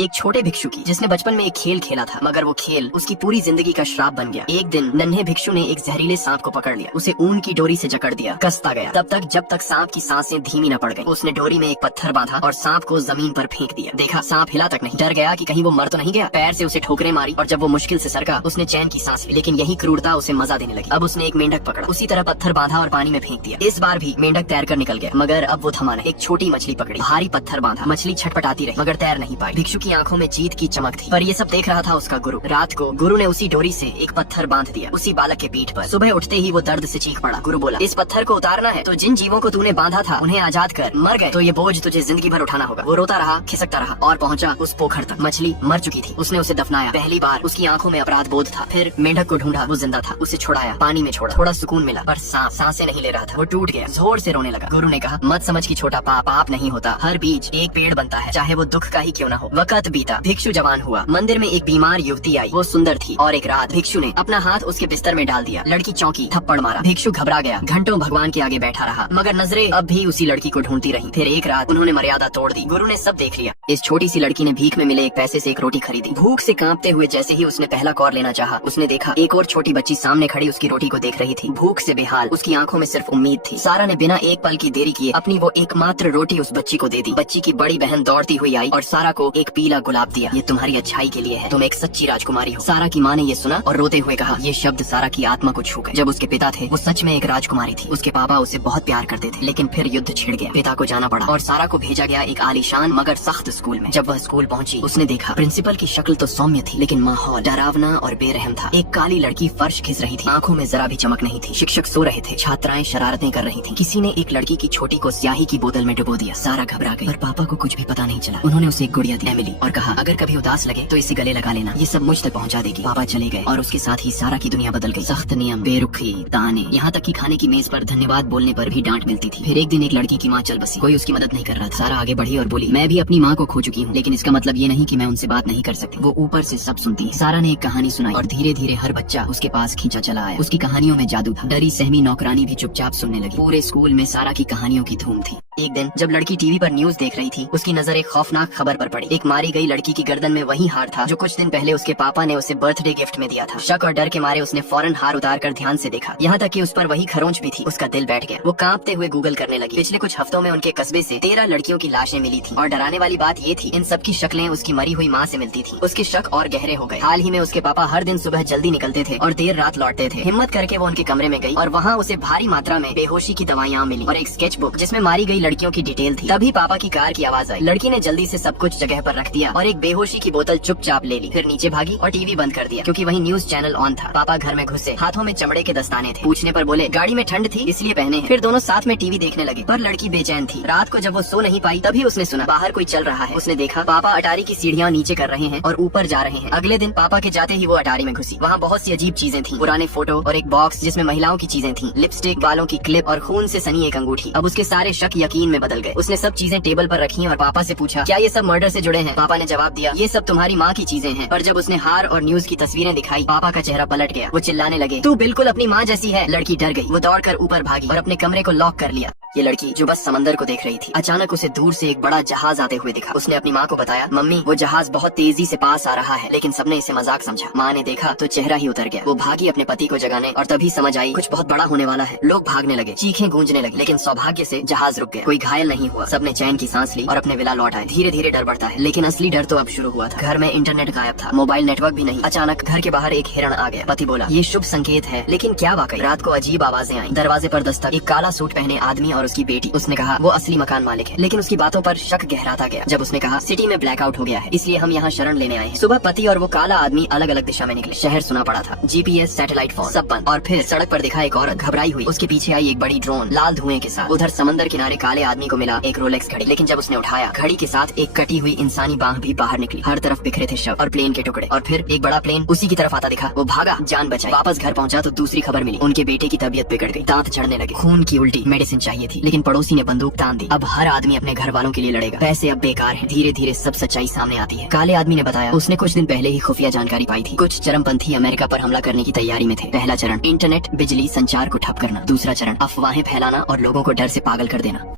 एक छोटे भिक्षु की जिसने बचपन में एक खेल खेला था, मगर वो खेल उसकी पूरी जिंदगी का श्राप बन गया। एक दिन नन्हे भिक्षु ने एक जहरीले सांप को पकड़ लिया, उसे ऊन की डोरी से जकड़ दिया, कसता गया तब तक जब तक सांप की सांसें धीमी न पड़ गई। उसने डोरी में एक पत्थर बांधा और सांप को जमीन पर फेंक दिया। देखा, सांप हिला तक नहीं। डर गया कि कहीं वो मर तो नहीं गया। पैर से उसे ठोकरें मारी और जब वो मुश्किल से सरका, उसने चैन की सांस ली। लेकिन यही क्रूरता उसे मजा देने लगी। अब उसने एक मेंढक पकड़ा, उसी तरह पत्थर बांधा और पानी में फेंक दिया। इस बार भी मेंढक तैरकर निकल गया, मगर अब वो थमा नहीं। एक छोटी मछली पकड़ी, भारी पत्थर बांधा, मछली छटपटाती रही मगर तैर नहीं पाई। भिक्षु की आंखों में जीत की चमक थी, पर ये सब देख रहा था उसका गुरु। रात को गुरु ने उसी डोरी से एक पत्थर बांध दिया उसी बालक के पीठ पर। सुबह उठते ही वो दर्द से चीख पड़ा। गुरु बोला, इस पत्थर को उतारना है तो जिन जीवों को तूने बांधा था उन्हें आजाद कर। मर गए तो ये बोझ तुझे जिंदगी भर उठाना होगा। वो रोता रहा, खिसकता रहा और पहुंचा उस पोखर तक। मछली मर चुकी थी। उसने उसे दफनाया। पहली बार उसकी आंखों में अपराध बोध था। फिर मेंढक को ढूंढा, वो जिंदा था। उसे छुड़ाया, पानी में छोड़ा, थोड़ा सुकून मिला, पर सांसें नहीं ले रहा था। वो टूट गया, जोर से रोने लगा। गुरु ने कहा, मत समझ कि छोटा पाप नहीं होता। हर बीज एक पेड़ बनता है, चाहे वो दुख का ही क्यों न हो। वक्त बीता, भिक्षु जवान हुआ। मंदिर में एक बीमार युवती आई, वो सुंदर थी। और एक रात भिक्षु ने अपना हाथ उसके बिस्तर में डाल दिया। लड़की चौंकी, थप्पड़ मारा। भिक्षु घबरा गया, घंटों भगवान के आगे बैठा रहा, मगर नजरें अब भी उसी लड़की को ढूंढती रही। फिर एक रात उन्होंने मर्यादा तोड़ दी। गुरु ने सब देख लिया। इस छोटी सी लड़की ने भीख में मिले एक पैसे से एक रोटी खरीदी। भूख से कांपते हुए जैसे ही उसने पहला कौर लेना चाहा, उसने देखा एक और छोटी बच्ची सामने खड़ी उसकी रोटी को देख रही थी। भूख से बेहाल, उसकी आंखों में सिर्फ उम्मीद थी। सारा ने बिना एक पल की देरी किए अपनी वो एकमात्र रोटी उस बच्ची को दे दी। बच्ची की बड़ी बहन दौड़ती हुई आई और सारा को एक पीला गुलाब दिया। ये तुम्हारी अच्छाई के लिए है, तुम एक सच्ची राजकुमारी हो। सारा की माँ ने ये सुना और रोते हुए कहा, ये शब्द सारा की आत्मा को छू गए। जब उसके पिता थे वो सच में एक राजकुमारी थी। उसके पापा उसे बहुत प्यार करते थे, लेकिन फिर युद्ध छिड़ गया। पिता को जाना पड़ा और सारा को भेजा गया एक आलीशान मगर सख्त स्कूल में। जब वह स्कूल पहुंची, उसने देखा प्रिंसिपल की शक्ल तो सौम्य थी, लेकिन माहौल डरावना और बेरहम था। एक काली लड़की फर्श खिस रही थी, आंखों में जरा भी चमक नहीं थी। शिक्षक सो रहे थे, छात्राएं शरारतें कर रही थी। किसी ने एक लड़की की छोटी को स्याही की बोतल में डुबो दिया। सारा घबरा गई, पर पापा को कुछ भी पता नहीं चला। उन्होंने उसे एक गुड़िया दी, एमिली, और कहा, अगर कभी उदास लगे तो इसे गले लगा लेना, ये सब मुझ तक पहुंचा देगी। पापा चले गए और उसके साथ ही सारा की दुनिया बदल गई। सख्त नियम, बेरुखी, ताने, यहाँ तक कि खाने की मेज पर धन्यवाद बोलने पर भी डांट मिलती थी। फिर एक दिन एक लड़की की माँ चल बसी, कोई उसकी मदद नहीं कर रहा था। सारा आगे बढ़ी और बोली, मैं भी अपनी माँ को खो चुकी हूँ, लेकिन इसका मतलब ये नहीं कि मैं उनसे बात नहीं कर सकती। वो ऊपर से सब सुनती है। सारा ने एक कहानी सुनाई और धीरे धीरे हर बच्चा उसके पास खींचा चला आया। उसकी कहानियों में जादू था। डरी सहमी नौकरानी भी चुपचाप सुनने लगी। पूरे स्कूल में सारा की कहानियों की धूम थी। एक दिन जब लड़की टीवी पर न्यूज देख रही थी, उसकी नजर एक खौफनाक खबर पर पड़ी। एक मारी गई लड़की की गर्दन में वही हार था जो कुछ दिन पहले उसके पापा ने उसे बर्थडे गिफ्ट में दिया था। शक और डर के मारे उसने फौरन हार उतार कर ध्यान से देखा, यहाँ तक कि उस पर वही खरोंच भी थी। उसका दिल बैठ गया। वो कांपते हुए गूगल करने लगी। पिछले कुछ हफ्तों में उनके कस्बे से 13 लड़कियों की लाशें मिली थी और डराने वाली बात ये थी, इन सब की शक्लें उसकी मरी हुई माँ से मिलती थी। उसके शक और गहरे हो गए। हाल ही में उसके पापा हर दिन सुबह जल्दी निकलते थे और देर रात लौटते थे। हिम्मत करके वो उनके कमरे में गई और वहाँ उसे भारी मात्रा में बेहोशी की दवाइयाँ मिली और एक स्केच बुक जिसमें मारी गई लड़कियों की डिटेल थी। तभी पापा की कार की आवाज आई। लड़की ने जल्दी से सब कुछ जगह पर रख दिया और एक बेहोशी की बोतल चुपचाप ले ली। फिर नीचे भागी और टीवी बंद कर दिया, क्योंकि वही न्यूज चैनल ऑन था। पापा घर में घुसे, हाथों में चमड़े के दस्ताने थे। पूछने पर बोले, गाड़ी में ठंड थी इसलिए पहने हैं। फिर दोनों साथ में टीवी देखने लगे, पर लड़की बेचैन थी। रात को जब वो सो नहीं पाई, तभी उसने सुना बाहर कोई चल रहा है। उसने देखा पापा अटारी की सीढ़ियाँ नीचे कर रहे हैं और ऊपर जा रहे हैं। अगले दिन पापा के जाते ही वो अटारी में घुसी। वहाँ बहुत सी अजीब चीजें थी, पुराने फोटो और एक बॉक्स जिसमें महिलाओं की चीजें थी, लिपस्टिक, बालों की क्लिप और खून से सनी एक अंगूठी। अब उसके सारे शक यकीन में बदल गए। उसने सब चीजें टेबल पर रखी और पापा से पूछा, क्या ये सब मर्डर से जुड़े हैं? पापा ने जवाब दिया, ये सब तुम्हारी माँ की चीजें हैं। पर जब उसने हार और न्यूज की तस्वीरें दिखाई, पापा का चेहरा पलट गया। वो चिल्लाने लगे, तू बिल्कुल अपनी माँ जैसी है। लड़की डर गई। वो दौड़कर ऊपर भागी और अपने कमरे को लॉक कर लिया। ये लड़की जो बस समंदर को देख रही थी, अचानक उसे दूर से एक बड़ा जहाज आते हुए दिखा। उसने अपनी माँ को बताया, मम्मी वो जहाज बहुत तेजी से पास आ रहा है, लेकिन सबने इसे मजाक समझा। माँ ने देखा तो चेहरा ही उतर गया। वो भागी अपने पति को जगाने और तभी समझ आई कुछ बहुत बड़ा होने वाला है। लोग भागने लगे, चीखें गूंजने लगी, लेकिन सौभाग्य से जहाज रुक गया। कोई घायल नहीं हुआ। सबने चैन की सांस ली और अपने विला लौट आए। धीरे धीरे डर बढ़ता है, लेकिन असली डर तो अब शुरू हुआ था। घर में इंटरनेट गायब था, मोबाइल नेटवर्क भी नहीं। अचानक घर के बाहर एक हिरण आ गया। पति बोला, ये शुभ संकेत है, लेकिन क्या वाकई? रात को अजीब आवाजें आई। दरवाजे पर दस्तक, एक काला सूट पहने आदमी और उसकी बेटी। उसने कहा वो असली मकान मालिक है, लेकिन उसकी बातों पर शक गहराता गया। जब उसने कहा, सिटी में ब्लैकआउट हो गया है, इसलिए हम यहाँ शरण लेने आए हैं। सुबह पति और वो काला आदमी अलग अलग दिशा में निकले। शहर सुना पड़ा था, जीपीएस, सैटेलाइट फोन सब बंद। और फिर सड़क पर दिखा एक औरत, घबराई हुई। उसके पीछे आई एक बड़ी ड्रोन लाल धुएं के साथ। उधर समंदर किनारे काले आदमी को मिला एक रोलेक्स घड़ी, लेकिन जब उसने उठाया, घड़ी के साथ एक कटी हुई इंसानी बांह भी बाहर निकली। हर तरफ बिखरे थे शव और प्लेन के टुकड़े। और फिर एक बड़ा प्लेन उसी की तरफ आता दिखा। वो भागा, जान बचाई। वापस घर पहुंचा तो दूसरी खबर मिली, उनके बेटे की तबीयत बिगड़ गई, दांत झड़ने लगे, खून की उल्टी। मेडिसिन चाहिए थी, लेकिन पड़ोसी ने बंदूक तान दी। अब हर आदमी अपने घर वालों के लिए लड़ेगा। पैसे अब बेकार हैं। धीरे धीरे सब सच्चाई सामने आती है। काले आदमी ने बताया, उसने कुछ दिन पहले ही खुफिया जानकारी पाई थी। कुछ चरमपंथी अमेरिका पर हमला करने की तैयारी में थे। पहला चरण इंटरनेट, बिजली, संचार को ठप करना। दूसरा चरण अफवाहें फैलाना और लोगों को डर से पागल कर देना।